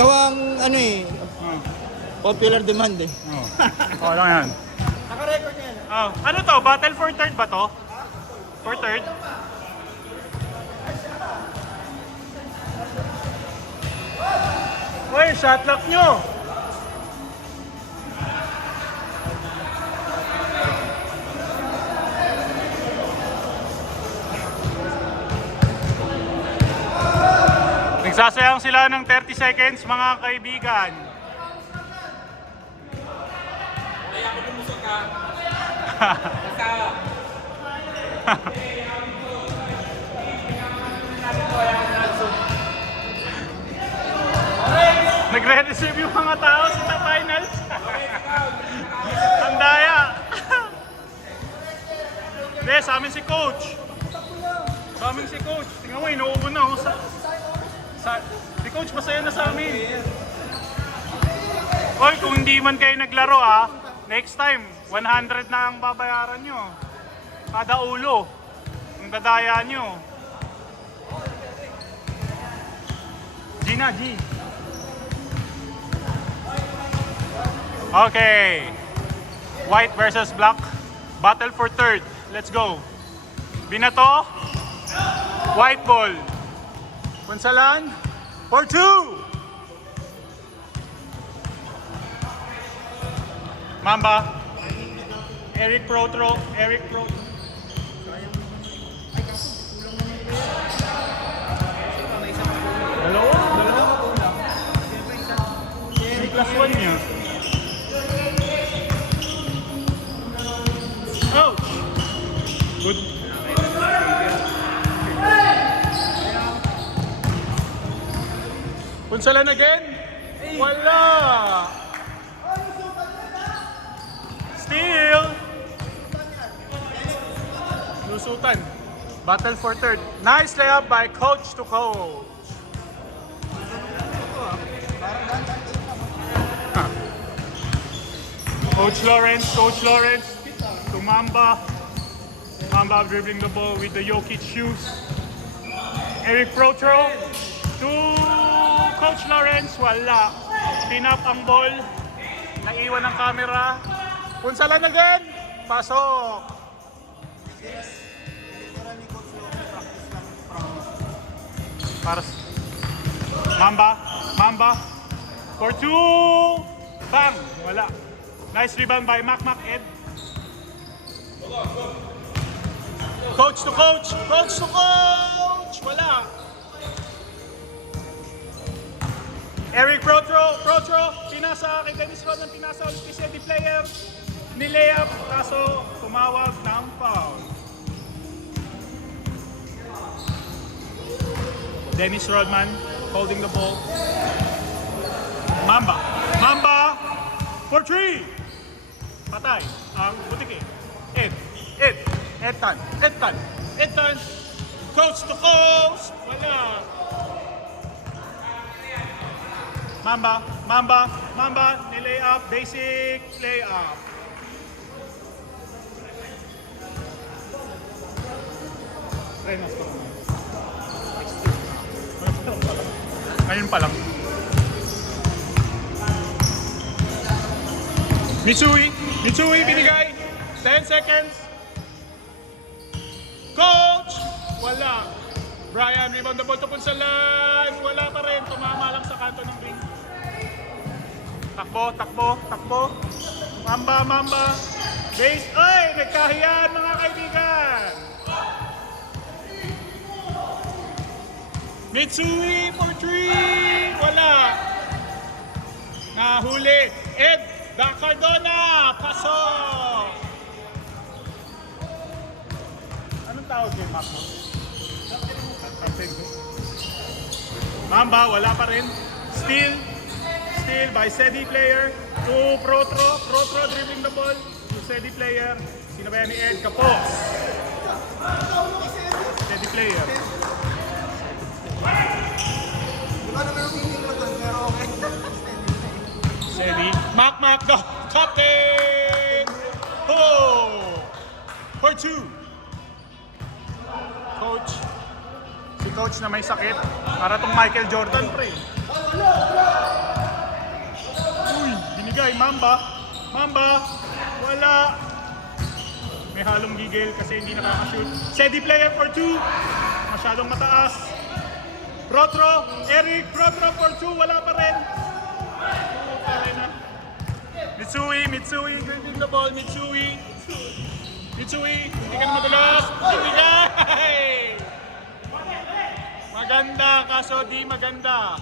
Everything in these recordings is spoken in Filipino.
Gawang ano eh, popular demand eh. Oo lang yan. Naka-record niya yan. Ano to? Battle for third ba to? For third? Uy, shot lock nyo! Nagsasayang sila ng 30 seconds mga kaibigan. Kaya ako lumusok ka. Basta. Nagre-receive yung mga tao sa finals. Ang daya. Hindi, sa amin si coach. Sa amin si coach. Tingnan mo, inuuna ako si coach masaya na sa amin. Oy, kung hindi man kayo naglaro next time, 100 na ang babayaran nyo. Kada ulo. Ang dadaya nyo. G na, G. Okay. White versus black. Battle for third. Let's go. Binato. White ball. Punsalan. For two. Mamba. Eric Protro. Eric Protro. Dalawa. Plus one niya. Ouch! Good. Punsalan again? Wala! Steal! Lusutan. Battle for third. Nice layup by coach to coach. Coach Lawrence to Mamba. Mamba dribbling the ball with the Jokic shoes. Eric Protro to Coach Lawrence. Wala. Pin up ang ball. Naiwan ang camera. Punsalan again. Pasok. Para Mamba. For two. Bang. Wala. Nice rebound by Mac Ed. Coach to coach! Coach to coach! Wala! Eric Protro, pinasa kay Dennis Rodman, pinasa ulit kay Cedi player. Nilayup, kaso tumawag ng foul. Dennis Rodman holding the ball. Mamba! For three! Patay. Ang butiki. Edtan. Coast to coast. Wala. Mamba. Nilay up. Basic lay up. Renas pa lang. Ayun pa lang. Mitsui binigay. 10 seconds. Coach! Wala. Brian, rebound the ball to Punsalan. Wala pa rin. Tumama lang sa kanto ng ring. Takbo. Mamba. Base. Ay! Nagkahiyaan mga kaibigan. Mitsui for 3. Wala. Nahuli. Ed Cardona. Pasok. Anong tawag kay Mac mo? Mamba, wala pa rin. Steal by Cedi player to Protro dribbling the ball to Cedi player. Sino ba yan ni Ed? Kapos. Cedi player. Cedi. Mac, go! Captain! Oh! For two. Coach. Si coach na may sakit. Para tong Michael Jordan, pre. ibigay. Mamba. Mamba. Wala. May halong gigil kasi hindi nakakashoot. Steady player for 2. Masyadong mataas. Protro. Eric. Protro for 2. Wala pa rin. Mitsui. Gribbing the ball. Mitsui. Hindi ka na madulas. Ibigay. Maganda, kaso di maganda.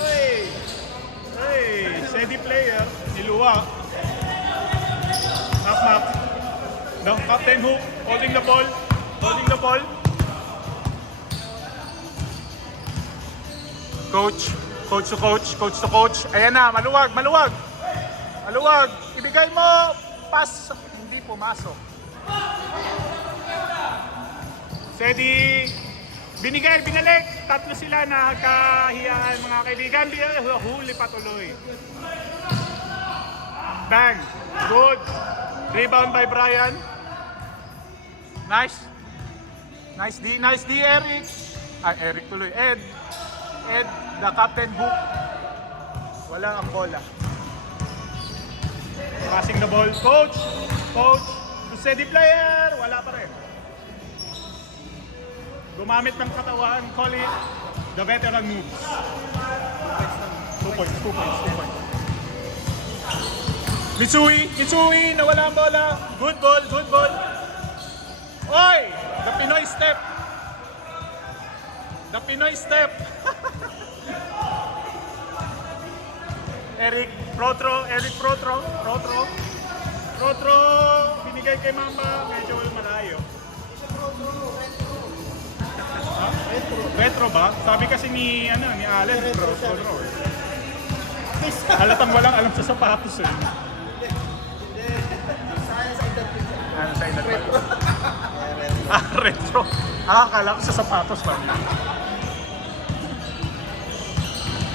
Hey, steady player, Niluwa. Map. The captain hook, holding the ball. Coach to coach. Ayan na, maluwag. Ibigay mo, pass. Hindi pumasok. Steady. Binalik. Tatlo sila na kahiyaan mga kaibigan. Huli pa tuloy. Bang. Good. Rebound by Brian. Nice D, Eric. Eric tuloy. Ed, the captain hook. Wala ang bola. Passing the ball. Coach. Steady player. Wala pa rin. Gumamit ng katawan, call it the veteran moves. 2 points. Mitsui, nawala ang bola. Good ball. Oy! The Pinoy step. Eric Protro. Binigay kay Mamba, medyo malayo. Retro ba? Sabi kasi ni Allen, retro. Halatang walang alam sa sapatos eh. Ano sa edad pa? Retro. Akala ko sa sapatos pa.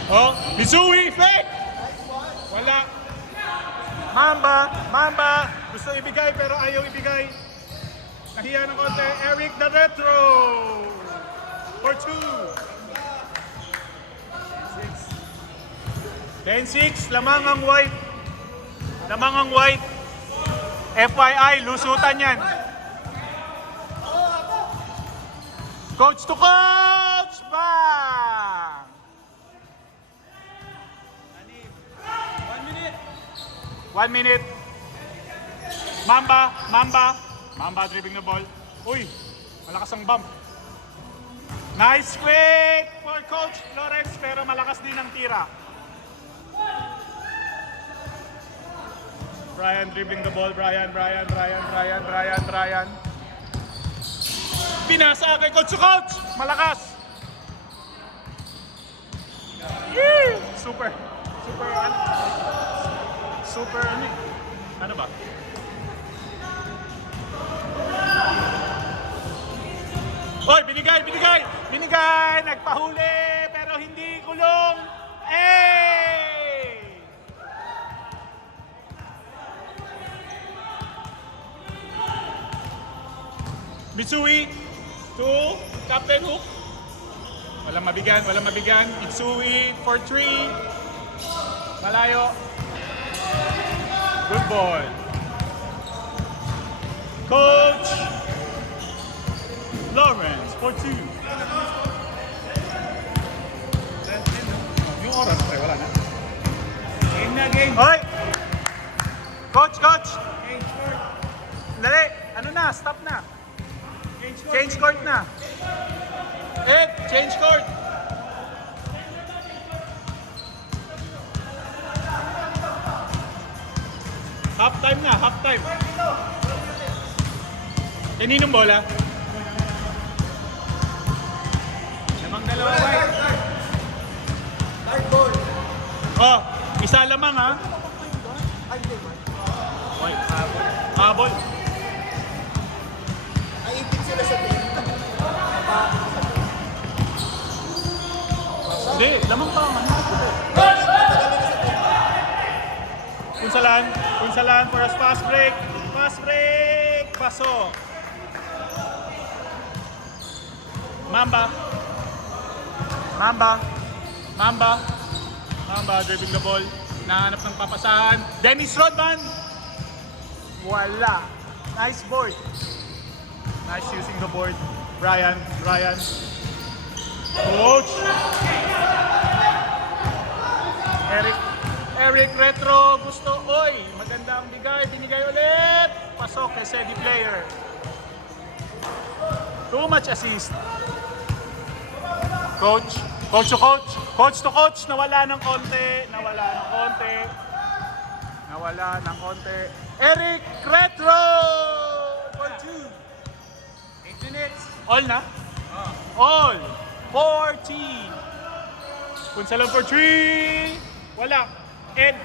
Oh, Mitsui, fake! Wala. Mamba. Gusto ibigay pero ayaw ibigay. Nahiya ng konti. Eric the retro. For 2. 10-6, lamang ang white. FYI, lusutan yan. Coach to coach! Bang! 1 minute. Mamba dribbling the ball. Uy, malakas ang bump. Nice quick for Coach Lawrence, pero malakas din ang tira. Brian dribbling the ball. Brian. Pinasa kay Coach to Coach. Malakas. Yee! Super. Ano ba? Oy, binigay! Nagpahuli, pero hindi kulong. Mitsui to captain hook. Walang mabigyan. Mitsui for 3. Malayo. Good ball. Coach Lawrence for 2. Yung oras pa, wala na. Game. Hoy! Coach! Dali! Ano na? Stop na. Change court na. Change court. Half time. Kaninong bola? Lamang dalawa, white. Third ball. Oh, isa lamang ha. White, habol. Naipit sila sa team. Hindi, lamang pa man. Punsalan for a fast break. Paso. Mamba. Mamba driving the ball. Nahanap ng papasahan. Dennis Rodman. Wala. Nice board. Nice using the board. Brian. Coach. Eric Retro gusto. Oy, maganda ang bigay. Binigay ulit. Pasok kay Sedi player. Too much assist. Coach to coach, nawala ng konti. Eric Retro! For 2. 8 minutes. All na? All. 14. Punsalan for 3. Wala. Ed.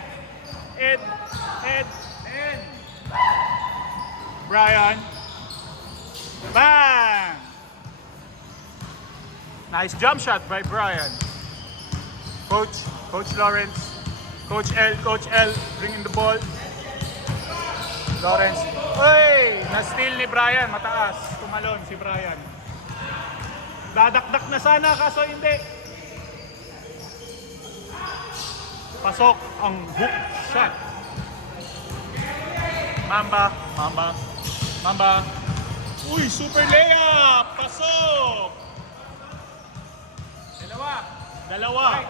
Brian. Bang! Nice jump shot by Brian. Coach Lawrence. Coach L, bringing the ball. Lawrence. Uy! Na-steal ni Brian, mataas. Tumalon si Brian. Dadakdak na sana, kaso hindi. Pasok ang hook shot. Mamba. Uy, super layup! Pasok! Dalawa.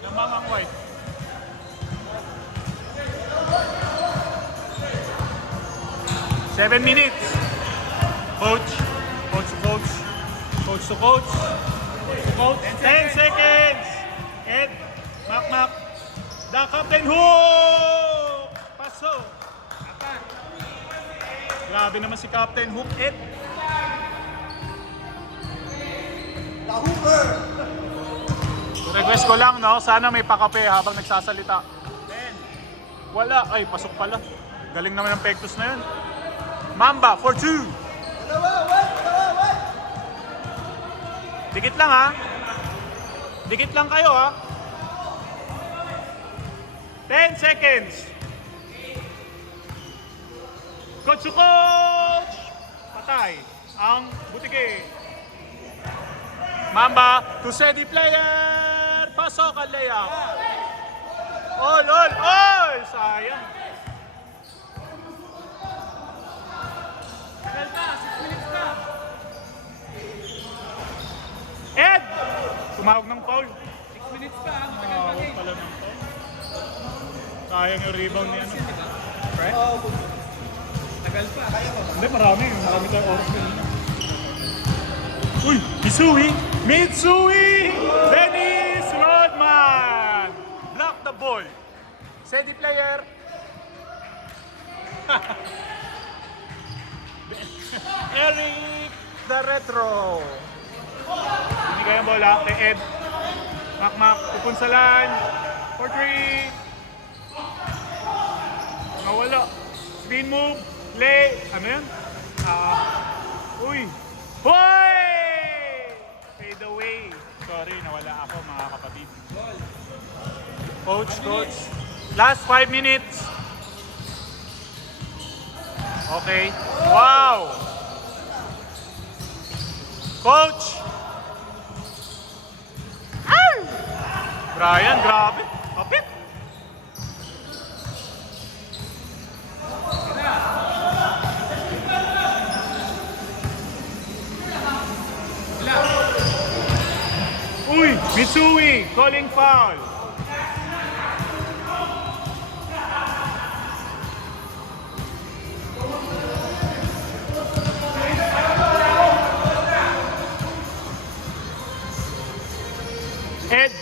Lamang ang white. Seven minutes. Coach to coach. 10 seconds. Ed, Mac. The captain hook! Pasok. Grabe naman si Captain Hook, Ed. Request ko lang, no? Sana may pakape habang nagsasalita. Wala. Ay, pasok pala. Galing naman ng Pectus na yun. Mamba, for 2. Dikit lang, ha? Dikit lang kayo, ha? 10 seconds. Coach to coach! Patay ang butike. Mamba to Sedi player. Pasok ang layup. All. Sayang. Tagal ka, 6 minutes ka. Ed! Tumawag ng foul. 6 minutes ka, matagal pa game. Pala ng foul. Sayang yung rebound niya. Right? Tagal pa. Hindi, marami tayong oras din. Uy! Mitsui! Dennis Rodman! Block the ball. Sedi player. Eric the Retro. Binigay ang bola kay Ed. Mac, pupunsalan. For 3. Nawala. Spin move. Play. Ano yan? Uy! Hoy! Fade away. Sorry, nawala ako mga kapatid. Coach. Last 5 minutes. Okay. Wow! Coach! Ay! Brian, grabe. Kapit. Uy! Mitsui! Calling foul! Ed!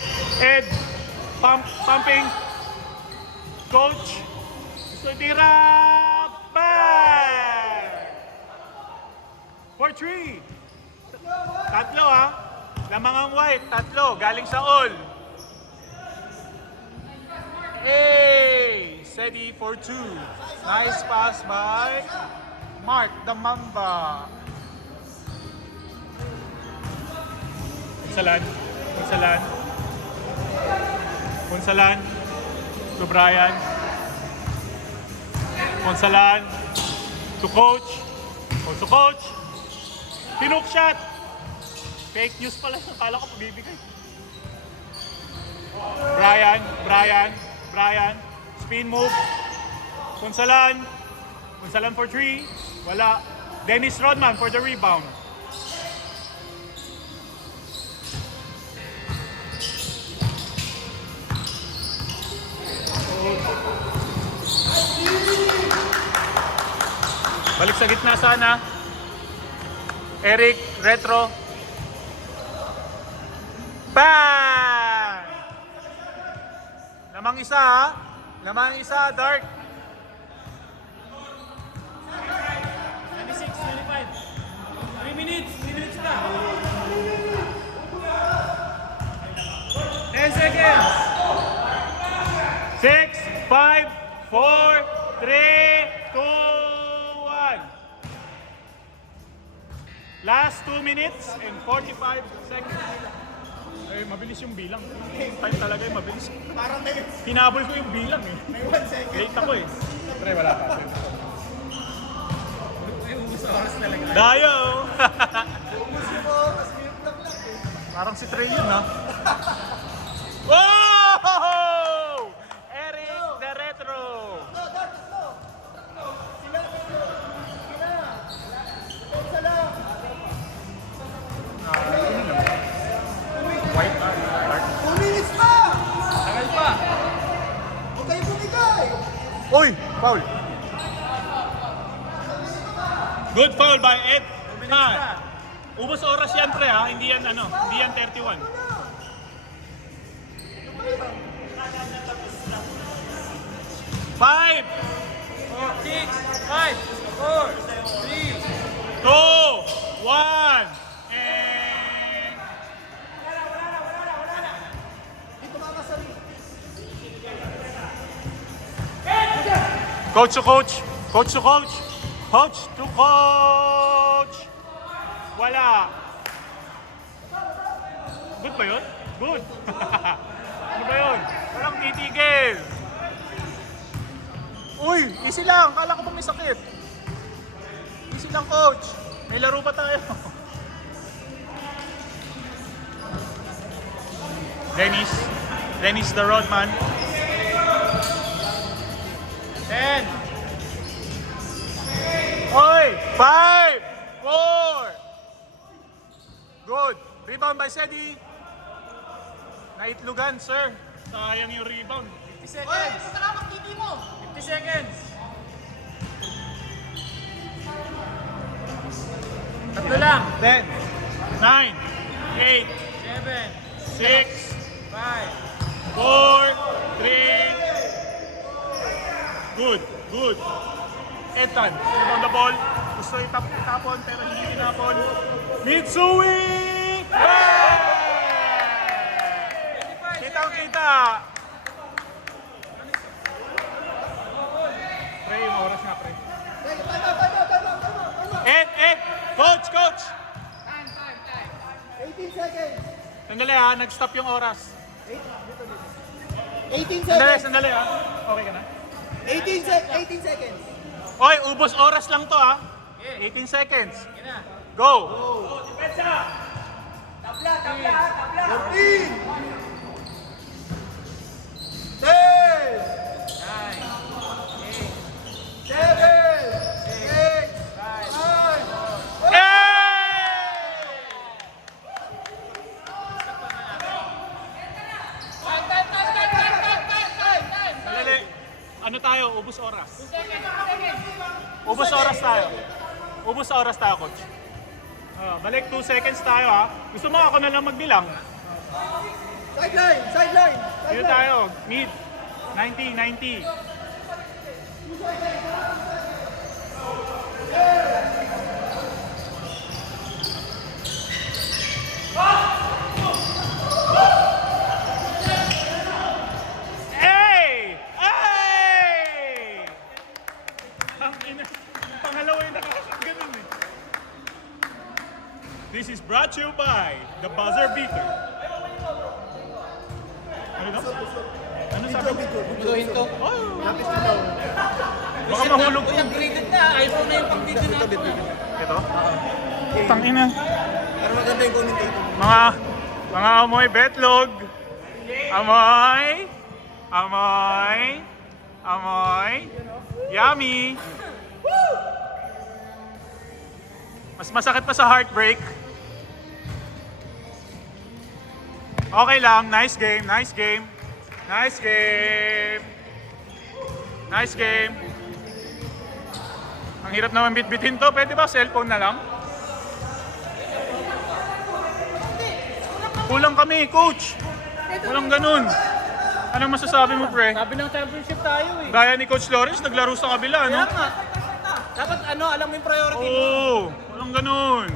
Pumping! Coach! Gusto tira! Bang! For 3! Tatlo, ha? Lamang ang white, tatlo, galing sa all. Hey! Sedi for 2. Nice pass by Mark the Mamba. Punsalan. To Brian. Punsalan. To coach. Pinook shot. Fake news pala. Akala ko pabibigay. Brian. Spin move. Kunsalan for 3. Wala. Dennis Rodman for the rebound. Balik sa gitna sana. Eric, retro. Bang! Lamang isa ha. Lamang isa, Dark. 26, 25. 3 minutes. 3 minutes pa. 10 seconds. 6, 5, 4, 3, 2, 1. Last 2 minutes and 45 seconds. Eh, mabilis yung bilang. Time talaga yung mabilis. Parang may Hinabol ko yung bilang eh. 1 second. Late ako eh. Pre, wala pa. Ay, ubus na oras talaga. Dayo! Ubusin mo, tapos may vlog lang eh. Parang si Trey yun ha. Wow! Eric the Retro! No, Dark, no. Sila. Depensa lang. White Dark. 2 minutes pa! Tagal pa. Huwag kayo bumigay! Uy! Foul! Good foul by Ed. minutes pa. Ubos oras yan pre ha, hindi yan ano, hindi yan 31. 5, 6, 5, 4, 3, 2, 1, and... Dito makasari. Coach to coach, coach to coach, coach to coach. Wala. Good ba yun? Good. Ano ba yun? Walang titigil. Uy, easy lang. Kala ko ba may sakit? Easy lang, coach. May laro pa tayo. Dennis the Rodman. 10. Oy! 5! 4! Good. Rebound by Sedi. Naitlugan, sir. Sayang yung rebound. 50 seconds. 50 seconds. Tatlo lang. 10, 9, 8, 7, 6, 5, 4, 3. Good, good. Ethan, rebound the ball. Gusto itapon pero hindi tinapon. Mitsui! Bang! Kitang-kita. Pre, yung oras nga, pre. Hey, tama. Ed! Coach! 18 seconds. Sandali ha, nag-stop yung oras. 18 seconds. Sandali ha. Okay ka na? 18 seconds. Oy, ubos oras lang to ha. 18 seconds. Sige na. Go! 14. 10. 7. 6. 5. Sandali. Ano tayo? Ubos oras. Ubos oras tayo. Ubos oras tayo, coach. Balik 2 seconds tayo ha. Gusto mo ako na lang magbilang? Sideline. Dito tayo. Mid. 90. Hey! Ang ina. Pangalawa yung nakakaganon eh. This is brought to you by the Buzzer Beater. Ano daw? Ano sabi? Buduhin to. Oh, Lapis na daw. baka mahulog. Uy, upgraded na. iPhone na yung pang-video natin. Ito? Tangina. Para maganda yung commentator. Mga amoy betlog. Amoy! Amoy! Amoy! Yummy! Mas masakit pa sa heartbreak. Okay lang. Nice game. Nice game. Nice game. Nice game. Ang hirap naman bitbitin to. Pwede ba cellphone na lang? Kulang kami, coach. Walang ganun. Anong masasabi mo, pre? Sabi ng championship tayo eh. Gaya ni Coach Lawrence, naglaro sa kabila, no? Kaya nga. Dapat alam mo yung priority mo. Oo, walang ganun.